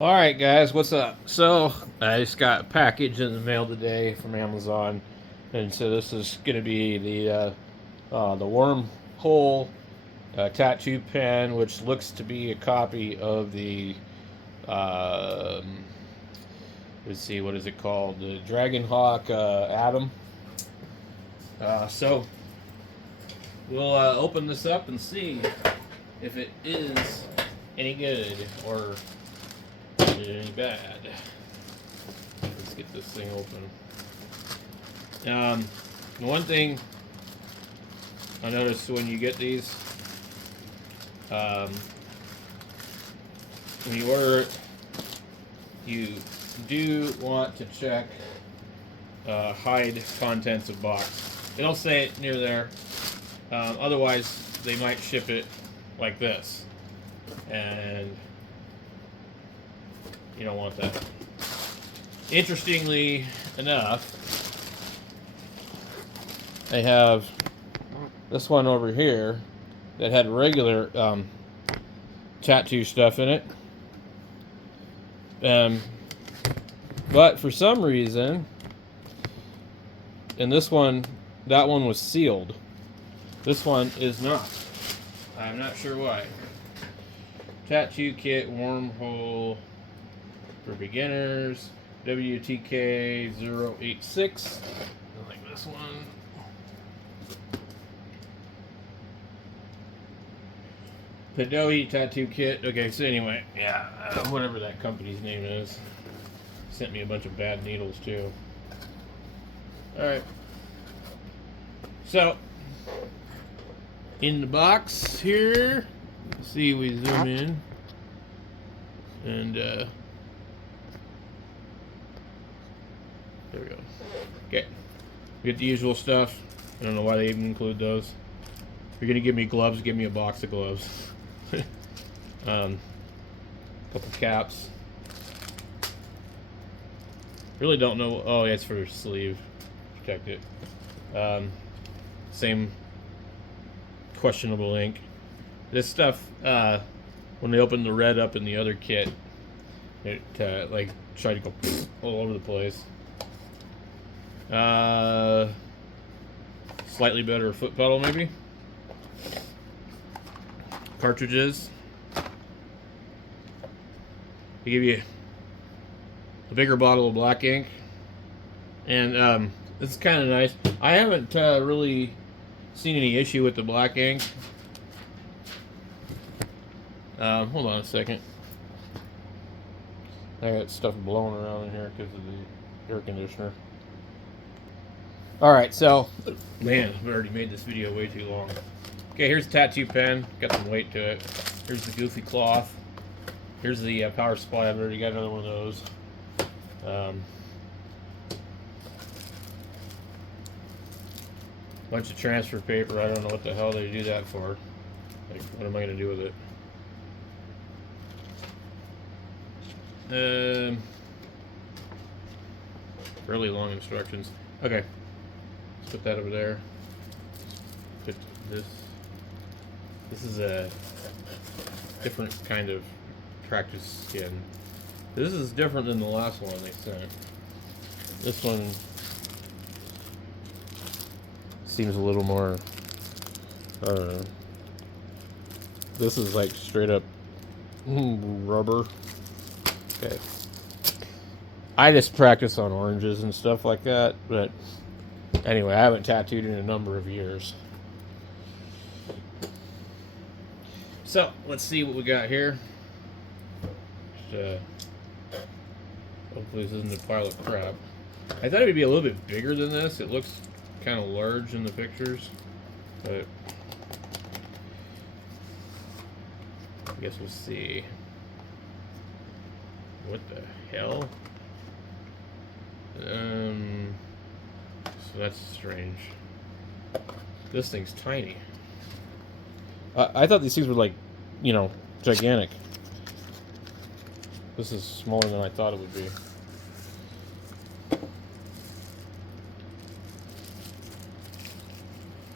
All right, guys, what's up? So I just got a package in the mail today from Amazon, and so this is going to be the wormhole tattoo pen, which looks to be a copy of the um, let's see, what is it called? The Dragonhawk Atom. So we'll open this up and see if it is any good or any bad. Let's get this thing open. The one thing I noticed when you get these, when you order it, you do want to check hide contents of box. It'll say it near there. Otherwise, they might ship it like this, and you don't want that. Interestingly enough, I have this one over here that had regular tattoo stuff in it. But for some reason, and that one was sealed. This one is not. I'm not sure why. Tattoo kit, wormhole for beginners, WTK 086. I like this one. Padoe tattoo kit. Okay, so anyway, yeah, whatever that company's name is. Sent me a bunch of bad needles too. Alright. So, in the box here, let's see, we zoom in. And, there we go. Okay. We get the usual stuff. I don't know why they even include those. If you're gonna give me gloves, give me a box of gloves. Couple caps. Really don't know. Oh, yeah, it's for sleeve. Protect it. Same questionable ink. This stuff, when they open the red up in the other kit, it like tried to go all over the place. Slightly better foot pedal, maybe. Cartridges. They give you a bigger bottle of black ink, and it's kind of nice. I haven't really seen any issue with the black ink. Hold on a second. I got stuff blowing around in here because of the air conditioner. Alright, so, man, I've already made this video way too long. Okay, here's the tattoo pen. Got some weight to it. Here's the goofy cloth. Here's the power supply. I've already got another one of those. Bunch of transfer paper. I don't know what the hell they do that for. Like, what am I going to do with it? Fairly long instructions. Okay. Let's put that over there. Put this. This is a different kind of practice skin. This is different than the last one they sent. This one seems a little more, this is like straight up rubber. Okay. I just practice on oranges and stuff like that, but anyway, I haven't tattooed in a number of years. So, let's see what we got here. Hopefully this isn't a pile of crap. I thought it would be a little bit bigger than this. It looks kind of large in the pictures, but I guess we'll see. What the hell? So that's strange. This thing's tiny. I thought these things were like, you know, gigantic. This is smaller than I thought it would be.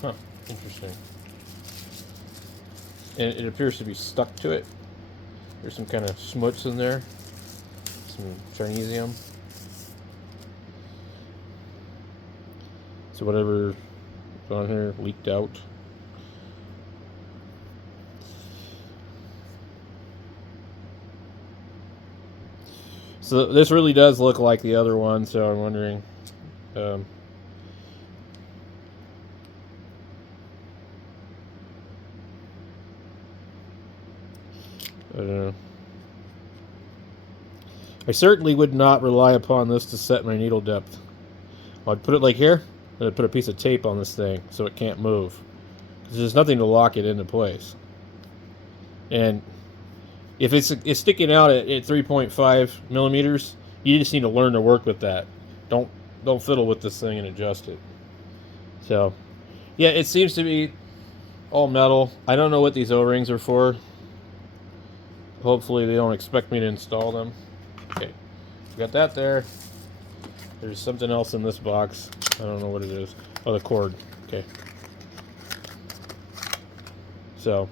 Huh, interesting. And it appears to be stuck to it. There's some kind of smuts in there. some Chinesium. So whatever's on here leaked out. So this really does look like the other one, so I'm wondering. I don't know. I certainly would not rely upon this to set my needle depth. I'd put it like here, and I'd put a piece of tape on this thing so it can't move. There's nothing to lock it into place. And if it's sticking out at 3.5 millimeters, you just need to learn to work with that. Don't fiddle with this thing and adjust it. So, yeah, it seems to be all metal. I don't know what these O-rings are for. Hopefully they don't expect me to install them. Okay, got that there. There's something else in this box. I don't know what it is. Oh, the cord. Okay. So,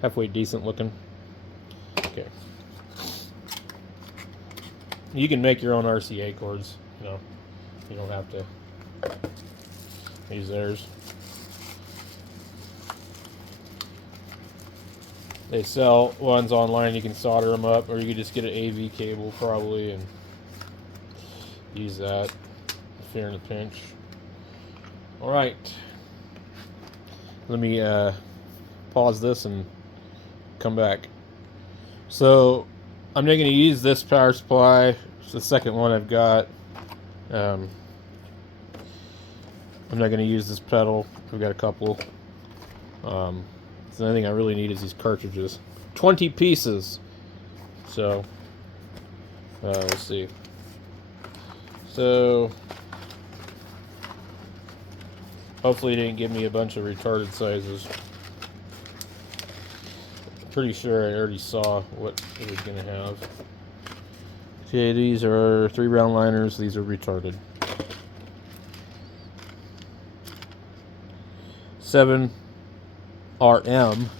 halfway decent looking. Okay. You can make your own RCA cords. You know, you don't have to use theirs. They sell ones online. You can solder them up, or you can just get an AV cable probably and use that if you're in a pinch. All right. Let me pause this and come back. So I'm not going to use this power supply. It's the second one I've got. I'm not going to use this pedal. We've got a couple. So the only thing I really need is these cartridges. 20 pieces. So we'll see. So hopefully they didn't give me a bunch of retarded sizes. Pretty sure I already saw what it was going to have. Okay, these are 3 round liners. These are retarded. 7 RM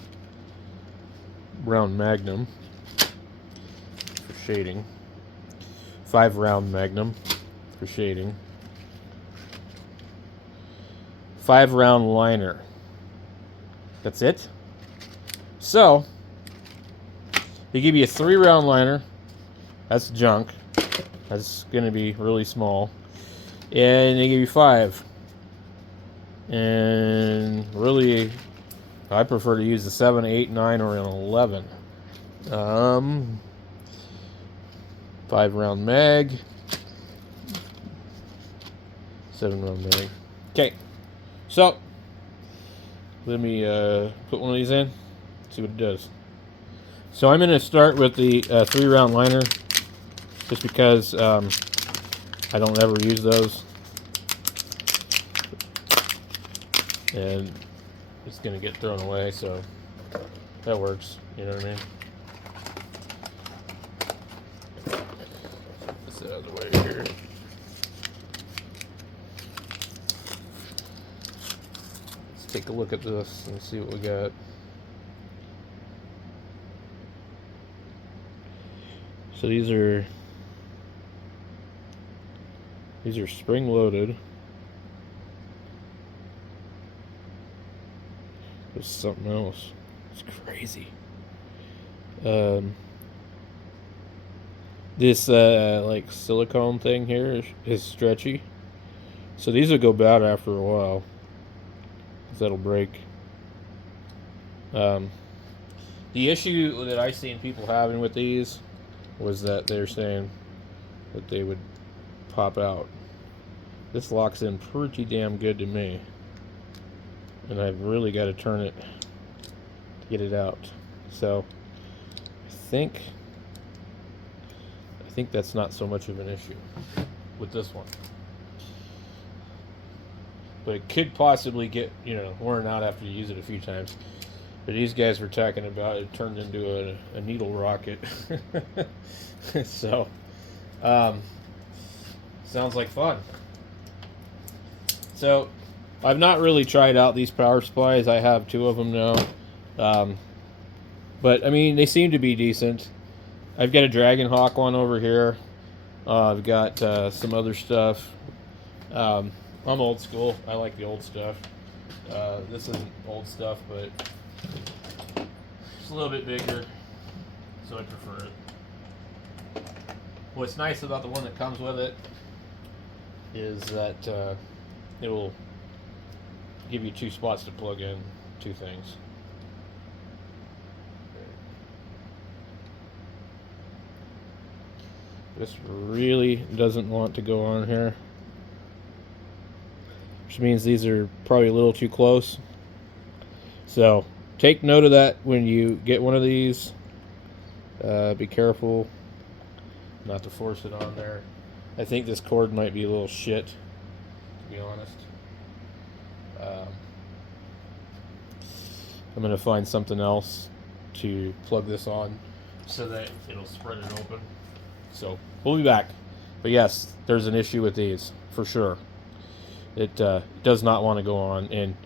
round magnum for shading. 5 round magnum for shading. 5 round liner. That's it. So they give you a 3 round liner. That's junk. That's going to be really small. And they give you 5. And really, I prefer to use the 7, 8, 9, or an 11. 5 round mag. 7 round mag. Okay. So, let me put one of these in. See what it does. So I'm going to start with the 3 round liner. Just because I don't ever use those. And it's going to get thrown away, so that works. You know what I mean? Get this out of the way here. Let's take a look at this and see what we got. So these are spring loaded. There's something else. It's crazy. This like silicone thing here is stretchy, so these will go bad after a while, 'cause that'll break. The issue that I seen people having with these was that they're saying that they would pop out. This locks in pretty damn good to me. And I've really got to turn it to get it out. So I think that's not so much of an issue with this one. But it could possibly get, worn out after you use it a few times. But these guys were talking about it turned into a needle rocket. So sounds like fun. So I've not really tried out these power supplies. I have 2 of them now. But, I mean, they seem to be decent. I've got a Dragon Hawk one over here. I've got some other stuff. I'm old school. I like the old stuff. This isn't old stuff, but it's a little bit bigger, so I prefer it. What's nice about the one that comes with it is that it will give you 2 spots to plug in 2 things. This really doesn't want to go on here, which means these are probably a little too close. So take note of that when you get one of these. Be careful not to force it on there. I think this cord might be a little shit, to be honest. I'm going to find something else to plug this on so that it'll spread it open. So we'll be back. But yes, there's an issue with these for sure. It does not want to go on, and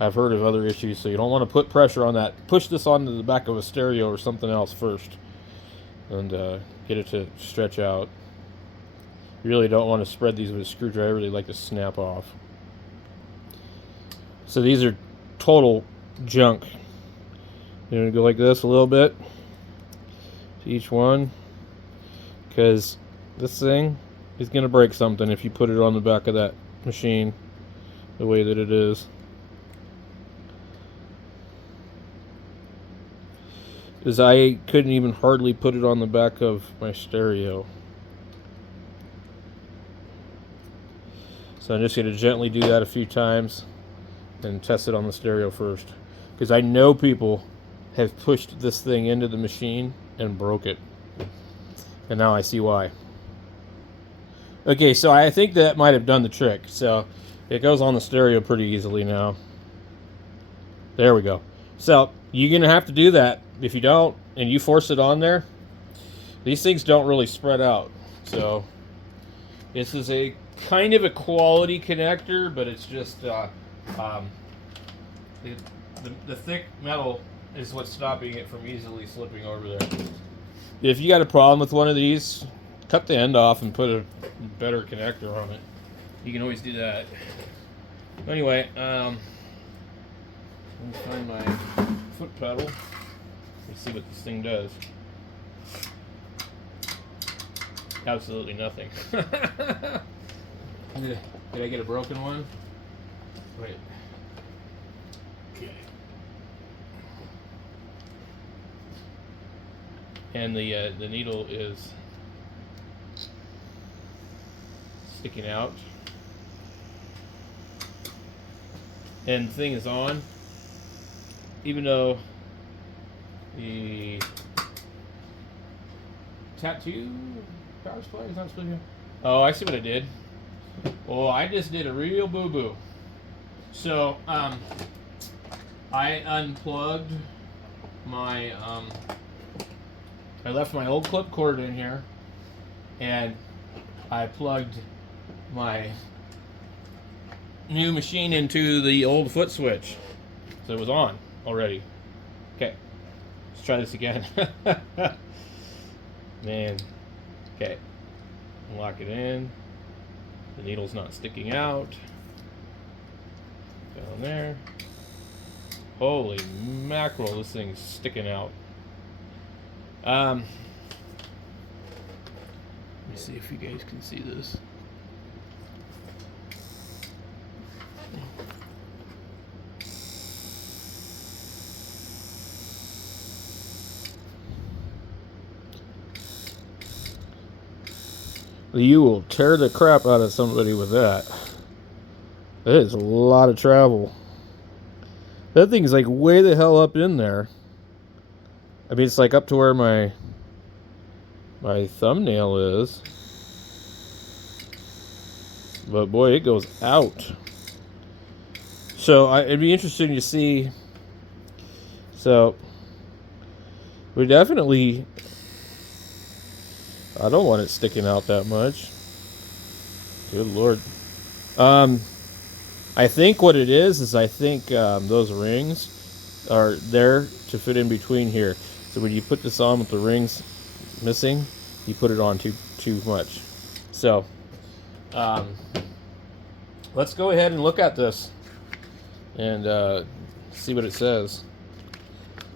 I've heard of other issues, so you don't want to put pressure on that. Push this onto the back of a stereo or something else first, and get it to stretch out. You really don't want to spread these with a screwdriver. They like to snap off. So these are total junk. You're going to go like this a little bit to each one, because this thing is going to break something if you put it on the back of that machine the way that it is. Because I couldn't even hardly put it on the back of my stereo. So I'm just going to gently do that a few times and test it on the stereo first. Because I know people have pushed this thing into the machine and broke it. And now I see why. Okay, so I think that might have done the trick. So it goes on the stereo pretty easily now. There we go. So you're going to have to do that. If you don't, and you force it on there, these things don't really spread out. So this is a kind of a quality connector, but it's just the thick metal is what's stopping it from easily slipping over there. If you got a problem with one of these, cut the end off and put a better connector on it. You can always do that. Anyway, let me find my foot pedal. Let's see what this thing does. Absolutely nothing. Did I get a broken one? Wait. Okay. And the needle is sticking out. And the thing is on, even though the tattoo power supply is not splitting. Oh, I see what I did. Oh, I just did a real boo-boo. So, I unplugged my, I left my old clip cord in here, and I plugged my new machine into the old foot switch. So it was on already. Okay. Let's try this again. Man. Okay. Lock it in. The needle's not sticking out. Down there. Holy mackerel, this thing's sticking out. Let me see if you guys can see this. You will tear the crap out of somebody with that. That is a lot of travel. That thing's like way the hell up in there. I mean, it's like up to where my thumbnail is. But boy, it goes out. So it'd be interesting to see. So we definitely, I don't want it sticking out that much. Good Lord. I think what it is I think those rings are there to fit in between here. So when you put this on with the rings missing, you put it on too much. So let's go ahead and look at this and see what it says.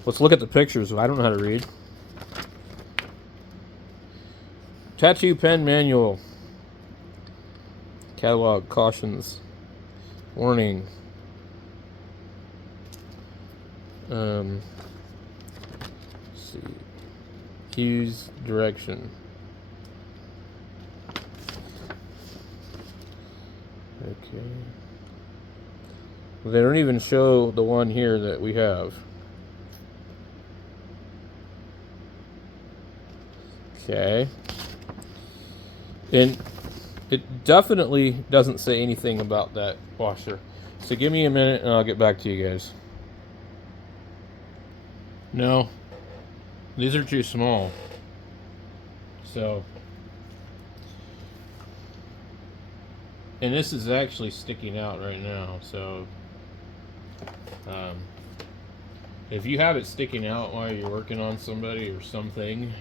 Let's look at the pictures. I don't know how to read. Tattoo pen manual. Catalog cautions. Warning. Let's see. Use direction. Okay. They don't even show the one here that we have. Okay. And it definitely doesn't say anything about that washer. So give me a minute and I'll get back to you guys. No, these are too small. So, and this is actually sticking out right now. So, if you have it sticking out while you're working on somebody or something,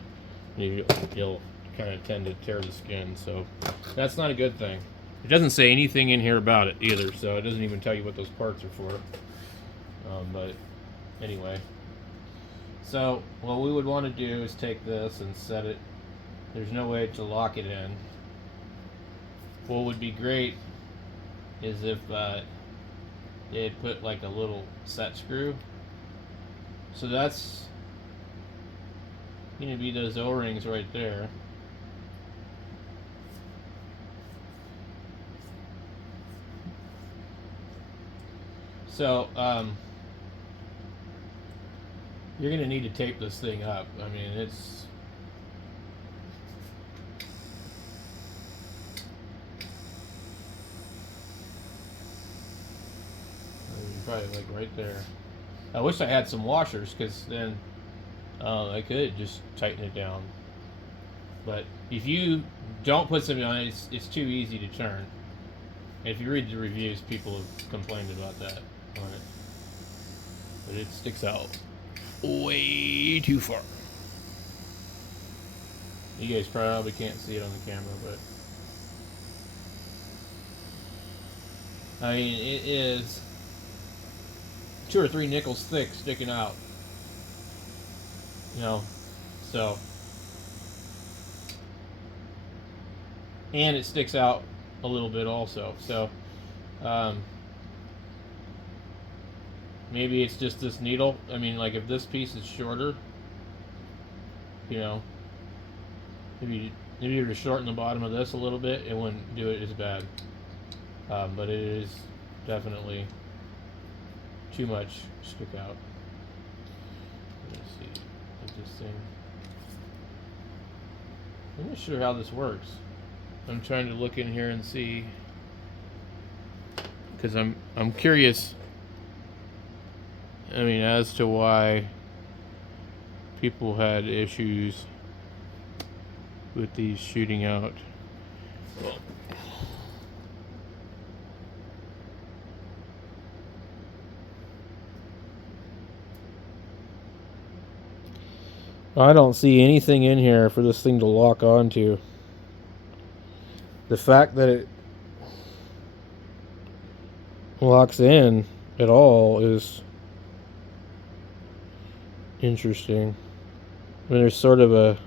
you'll kind of tend to tear the skin. So that's not a good thing. It doesn't say anything in here about it either, so it doesn't even tell you what those parts are for. But anyway, so what we would want to do is take this and set it. There's no way to lock it in. What would be great is if they put like a little set screw. So that's going to be those O-rings right there. So you're going to need to tape this thing up. I mean, it's probably like right there. I wish I had some washers, because then I could just tighten it down. But if you don't put something on it, it's too easy to turn. If you read the reviews, people have complained about that on it. But it sticks out way too far. You guys probably can't see it on the camera, but I mean, it is 2 or 3 nickels thick sticking out. You know, so, and it sticks out a little bit also. So maybe it's just this needle. I mean, like if this piece is shorter, you know, maybe you were to shorten the bottom of this a little bit, it wouldn't do it as bad. But it is definitely too much stick out. Let's see, like this thing. I'm not sure how this works. I'm trying to look in here and see, because I'm curious. I mean, as to why people had issues with these shooting out. Well, I don't see anything in here for this thing to lock onto. The fact that it locks in at all is interesting. I mean, there's sort of a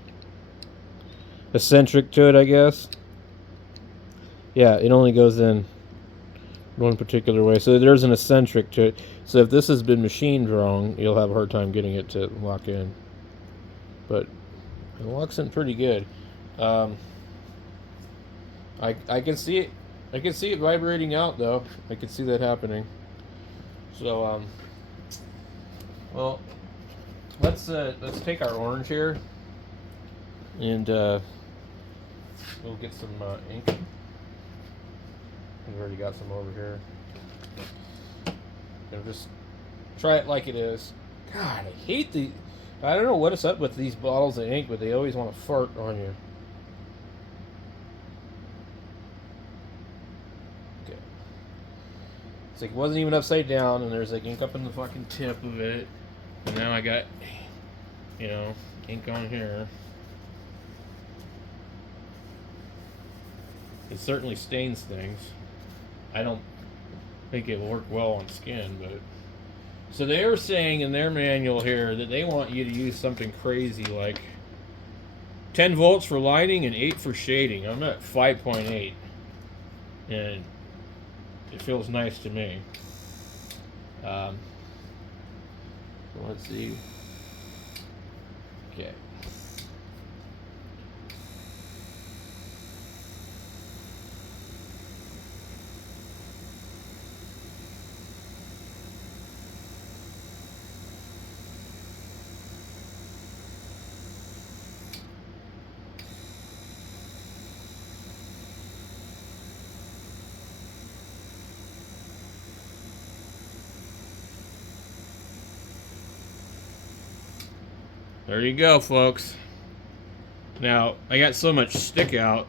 eccentric to it, I guess. Yeah, it only goes in one particular way. So there's an eccentric to it. So if this has been machined wrong, you'll have a hard time getting it to lock in. But it locks in pretty good. I can see it. I can see it vibrating out though. I can see that happening. So well, let's take our orange here and we'll get some ink. We've already got some over here. And just try it like it is. God, I hate the. I don't know what is up with these bottles of ink, but they always want to fart on you. Okay. It's like it wasn't even upside down, and there's like ink up in the fucking tip of it. And now I got, you know, ink on here. It certainly stains things. I don't think it will work well on skin, but so they are saying in their manual here that they want you to use something crazy like 10 volts for lighting and 8 for shading. I'm at 5.8, and it feels nice to me. So let's see. Okay. There you go, folks. Now, I got so much stick out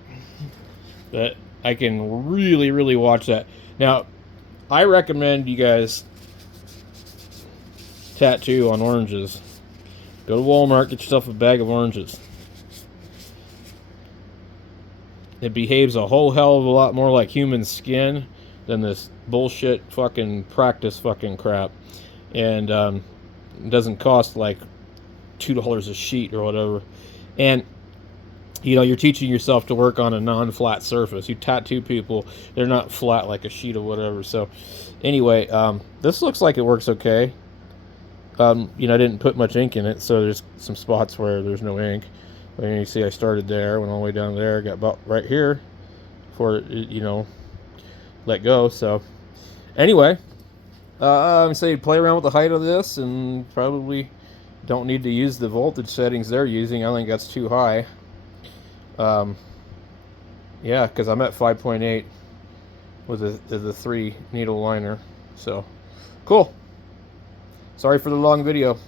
that I can really, really watch that. Now, I recommend you guys tattoo on oranges. Go to Walmart, get yourself a bag of oranges. It behaves a whole hell of a lot more like human skin than this bullshit fucking practice fucking crap. And it doesn't cost like $2 a sheet or whatever. And you know, you're teaching yourself to work on a non-flat surface. You tattoo people, they're not flat like a sheet or whatever. So anyway, this looks like it works okay. You know, I didn't put much ink in it, so there's some spots where there's no ink. But you see I started there, went all the way down there, got about right here before it, you know, let go. So anyway, so you play around with the height of this, and probably don't need to use the voltage settings they're using. I think that's too high. Yeah, because I'm at 5.8 with the 3 needle liner. So cool. Sorry for the long video.